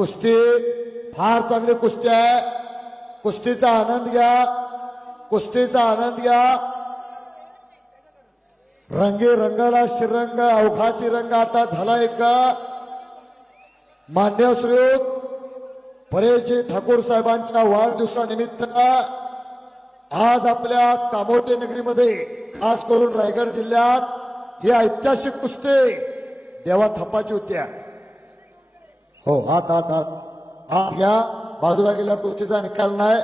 कुस्ती फार चांगली कुस्ती आहे. कुस्तीचा आनंद घ्या, कुस्तीचा आनंद घ्या. रंगी रंगाला श्रीरंग अवघाची रंग आता झाला एक. मान्य श्रीयुत परेशजी ठाकूर साहेबांच्या वाढदिवसानिमित्त आज आपल्या कामोटे नगरीमध्ये खास करून रायगड जिल्ह्यात ही ऐतिहासिक कुस्ती देवा थप्पाची होत्या. हो हात हात हात हात घ्या. बाजूला गेल्या कुस्तीचा निकाल नाही.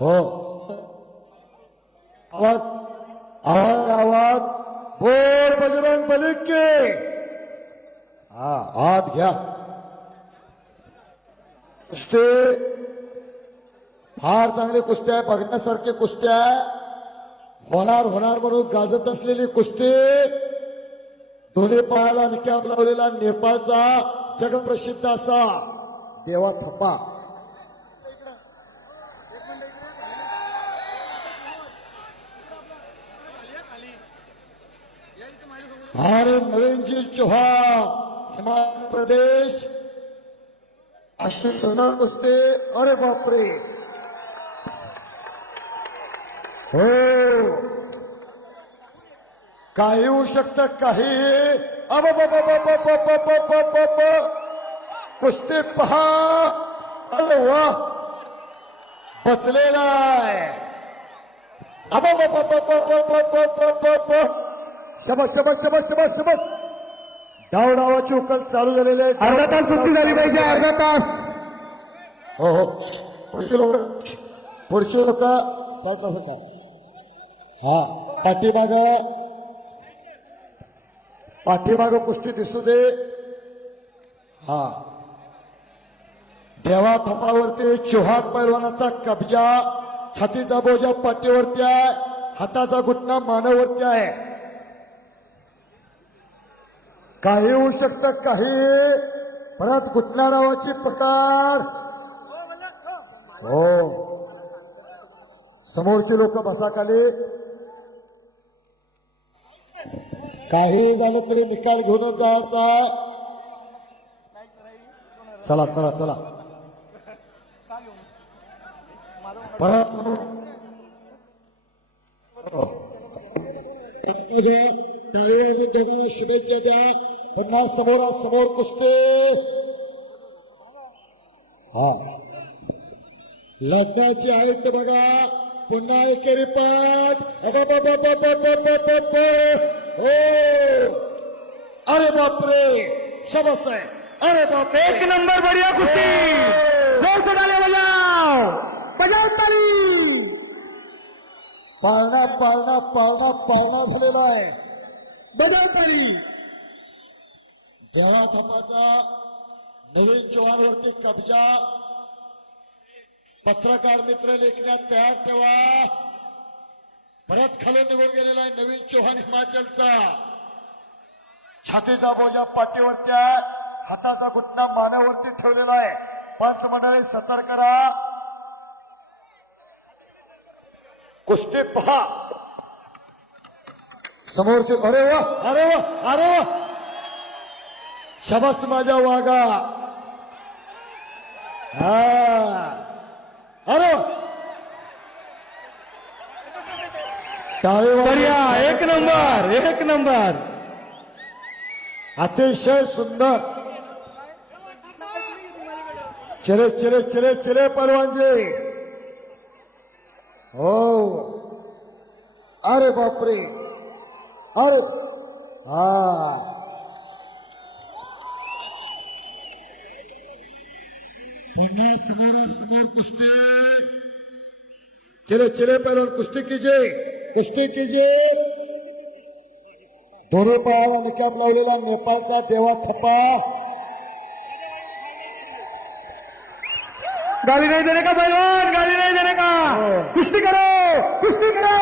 हो आवाज आवाज आवाज बोल बजरंग बली के. हा हात घ्या. कुस्ती फार चांगली कुस्ती आहे, बघण्यासारखी कुस्ती आहे. होणार होणार म्हणून गाजत असलेली कुस्ती. दोन्ही पायाला निकाब लावलेला नेपाळचा जगप्रसिद्ध असा देवा थप्पा. आणि नवीनजी चौहान हिमाचल प्रदेश अशी सुंदर कुस्ती. अरे बापरे हो काही होऊ शकतं काही. अब कुस्ती पहा. अरे वा बचलेला आहे. अब शबस शबस शबस शबस शबस. डावडावाची उकल चालू झालेले. अर्धा तास कुस्ती झाली पाहिजे, अर्धा तास. हो हो पुढचे लोक सरता सका. हा पाठीमाग कुस्ती दिसू दे. हा देवा थप्पावरती चौहान पैलवानाचा कब्जा. छातीचा बोजा पाठीवरती आहे, हाताचा घुटणा मानावरती आहे. काही होऊ शकतं काही. परत घुटणा नावाची पकड. हो समोरचे लोक बसा खाली. काही झालं तरी निकाल घेऊन जायचा. चला चला चला परत दोघांना शुभेच्छा द्या. पुन्हा समोरासमोर कुस्ती. हा लढण्याची आहेत बघा. पुन्हा एकेरी पाठ. हो अरे बापरे शबस आहे. अरे बापरे एक नंबर बढ़िया कुस्ती. जोर से तालियां बजाओ, बजाओ ताली. पाळणा पाळणा पाळणा पाळणा झालेला आहे. बजाओ ताली. देवा थप्पाचा नवीन चौहानवरती कब्जा. पत्रकार मित्र लेखण्यात तयार ठेवा. परत खाली निघून गेलेला आहे नवीन चौहान हिमाचलचा. छातीचा बोजा पाठीवरती आहे, हाताचा घुटणा मानेवरती ठेवलेला आहे. पंच मंडळी सतर्क करा. कुस्ती पहा. समोरचे अरे वा अरे वा अरे वा शबास माझ्या वागा. हा अरे वा टाळी बढ़िया, एक नंबर, एक नंबर. अतिशय सुंदर. चले चले चले चले पहलवानजी. हो अरे बापरे अरे हा पुन्हा समोरासमोर कुस्ती. चले चले पहलवान कुस्ती कीजिए, कुस्ती कीजिए. दोन्ही पायाला निकाब लावलेला नेपाळचा देवा थप्पा. गाली नहीं देने का पहलवान, गाली नहीं देने का. कुश्ती करो, कुश्ती करो.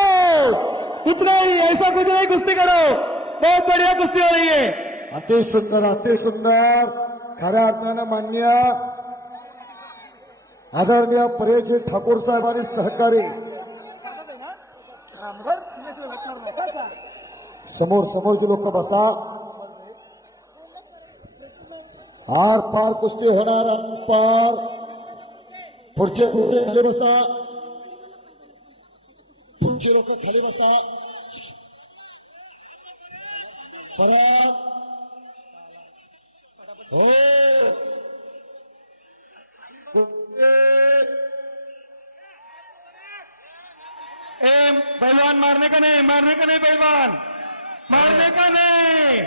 कुछ नहीं, ऐसा कुछ नहीं, कुश्ती करो. बहुत बढ़िया कुश्ती हो रही है. अति सुंदर अति सुंदर. खऱ्या अर्थानं मान्य आदरणीय परेशजी ठाकूर साहेबांनी सहकारी. समोर समोरचे लोक बसा. आर पार कुस्ती होणार आर पार. पुढचे पुढचे खाली बसा. पुढचे लोक खाली बसा. परत हो पहलवान मारने का नहीं पहलवान मारने का नहीं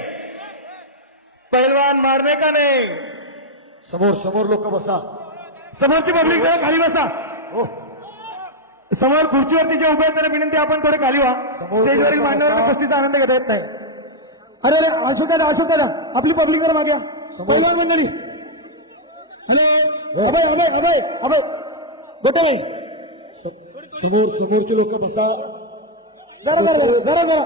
पहलवान मारने का नहीं. समोर समोर लोक बसा. समोरची पब्लिक जरा खाली बसा. हो समोर खुर्चीवरती जे उभे आहेत त्यांना विनंती आपण थोडे खाली व्हा. समोर स्टेजवरील बसा. मान्यवरांना कुस्तीचा आनंद घेता येत नाही. अरे अरे अशोक दादा आपली पब्लिक जरा मागे या. पहलवान मंडळी हॅलो अभय अभय अभय अभय गोटे भाई समोर समोरचे लोक बसा. जरा जरा जरा जरा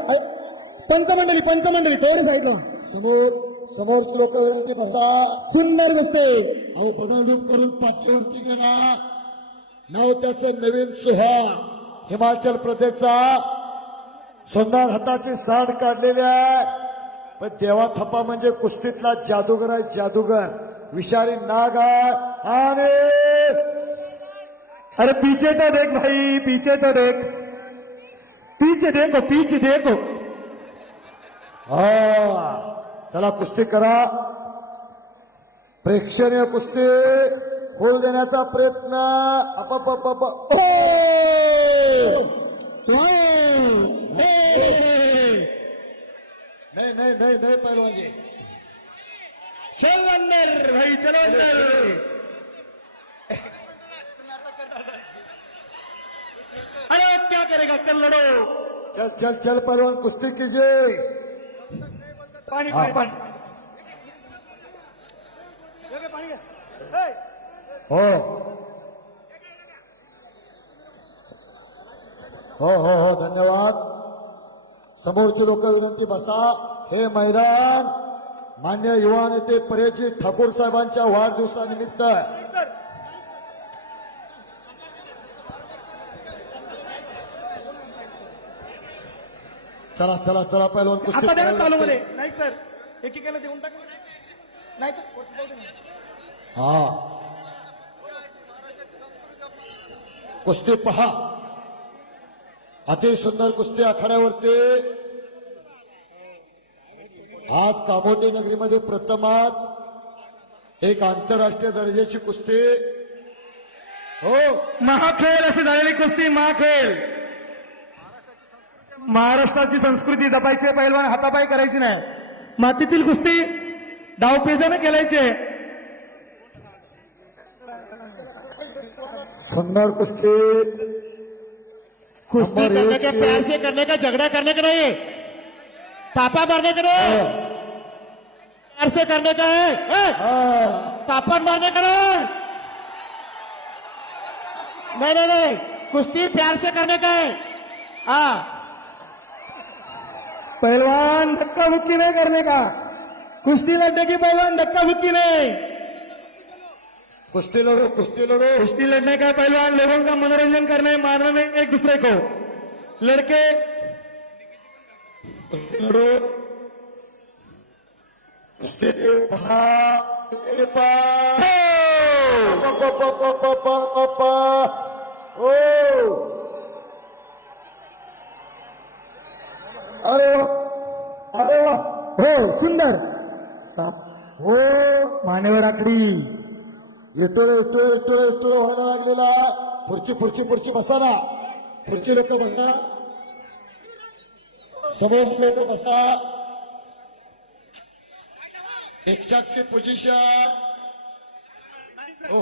पंचमंडळी तयारी साईडला समोर समोरचे लोक विनंती बसा. सुंदर दिसते. अहो बदलूप करून पाठीवरती गेला. नाव त्याचं नवीन सुहान. हिमाचल प्रदेशचा सुंदर हाताची साड काढलेली आहे. पण देवा थप्पा म्हणजे कुस्तीतला जादूगर आहे जादूगर. विषारी नाग आहे. आणि अरे पीछे तो देख भाई पीछे तो देख पीछे देखो हा चला कुस्ती करा. प्रेक्षणीय कुस्ती खोल देण्याचा प्रयत्न. अप नाही नाही नाही नाही पहलवानजी. चल अंदर भाई चलो अंदर. अरे क्या करेगा कल लड़ो. चल चल चल पहलवान कुस्ती कीजिए. पानी हाँ. पानी हो हो हो हो धन्यवाद. समोरचे लोक विनंती बसा. हे मैदान मान्य युवा नेते परेशजी ठाकूर साहेबांच्या वाढदिवसानिमित्त चला चला चला पहिलवान कुस्ती आता द्या ना करायला चालू मध्ये. लागते. नाही सर एकेकाला देऊन टाक. नाही तर हा कुस्ती पहा. अति सुंदर कुस्ती आखाड्यावरती आज कामोटे नगरीमध्ये प्रथमच एक आंतरराष्ट्रीय दर्जाची कुस्ती. हो महाखेळ अशी झालेली कुस्ती. महाखेळ महाराष्ट्राची संस्कृती जपायची. पैलवान हातापाय करायची नाही. मातीतील कुस्ती डावपेचाने खेळायचे. सुंदर कुस्ती. कुश्ती नंबर करने एक का की- प्यार से करने का झगड़ा करने का नहीं. तापा मारने का नहीं. प्यार से करने का है. तापन मारने का नहीं. नहीं नहीं कुश्ती प्यार से करने का है. हाँ पहलवान धक्का बुक्की नहीं करने का. कुश्ती लड़ने की पहलवान धक्का बुक्की नहीं. कुस्ती लढो कुस्ती लढो. कुश्ती लड़ने का पहलवान लोगों का मनोरंजन करने मारने में एक दूसरे को लड़के लढो कुस्ती पहा. कुस्ती पहा. ओ अरे वा. अरे वा. हो सुंदर हो मानेवर आकडी. येतो व्हायला लागलेला. खुर्ची बसा ना. खुर्ची लोक बसा. समोर लोक बसा. एकचाकची पोझिशन. हो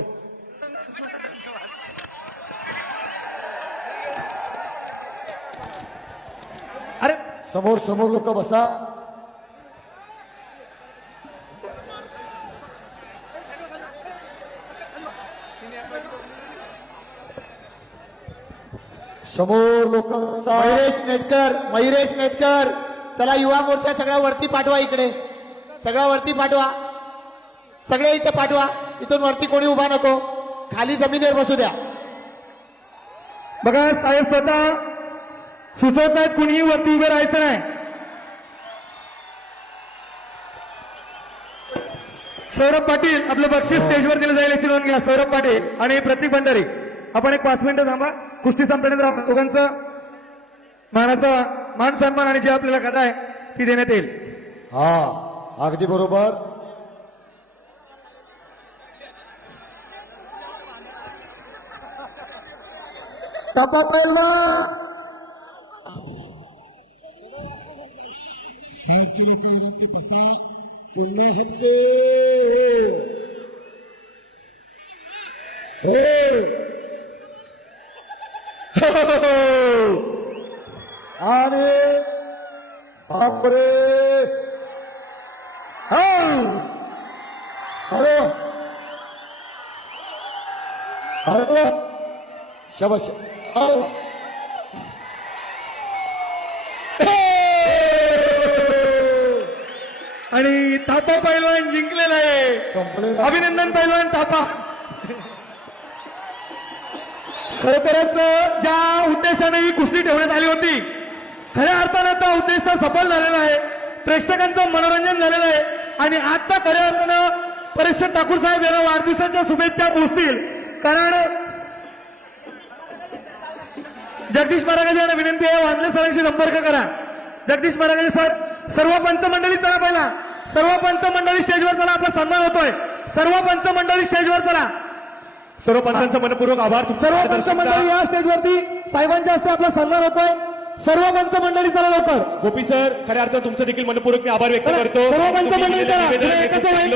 अरे समोर लोक बसा. समोर लोक बसा. मयुरेश नेटकर चला युवा मोर्चा सगळा वरती पाठवा. इकडे सगळा वरती पाठवा. सगळे इथे पाठवा. इथून वरती कोणी उभा नको. खाली जमिनीवर बसू द्या. बघा साहेब स्वतः सुचवत आहेत कुणीही वरती उभे राहायचं नाही. सौरभ पाटील आपलं बक्षीस स्टेजवर दिलं जाईल याची नोंद घ्या. सौरभ पाटील आणि प्रतीक भंडारी. आपण एक 5 मिनिटं थांबा. कुस्ती संपल्यानंतर दोघांचं मान सन्मान आणि जे आपल्याला कथा आहे ती देण्यात येईल. हा अगदी बरोबर. टप्पा पहिला तुम्ही हिपते आणि बापरे अरे अरे शाबाश. आणि थापा पैलवान जिंकलेला आहे. संपले. अभिनंदन पैलवान थापा. खरोखरच ज्या उद्देशाने ही कुस्ती ठेवण्यात आली होती खऱ्या अर्थानं तो उद्देश सफल झालेला आहे. प्रेक्षकांचं मनोरंजन झालेलं आहे आणि आता खऱ्या अर्थानं परीक्षक ठाकूर साहेब यांना वाढदिवसाच्या शुभेच्छा पोहोचतील. कारण जगदीश महाराज यांना विनंती आहे वांदले सरांशी संपर्क करा. जगदीश महाराज सर, सर्व पंच मंडळी चला. पहिला सर्व पंच मंडळी स्टेजवर चला. आपला सन्मान होतोय. सर्व पंच मंडळी स्टेजवर चला. सर्व पंचांचा मनपूर्वक आभार. सर्व पंच मंडळी या स्टेजवरती साहेबांच्या हस्ते आपला सन्मान होतोय. सर्व पंच मंडळी चला लवकर. गोपी सर, खऱ्या अर्थात तुमचं देखील मनपूर्वक मी आभार व्यक्त करतो. सर्व पंच मंडळी चला. पुढे एकच होईल.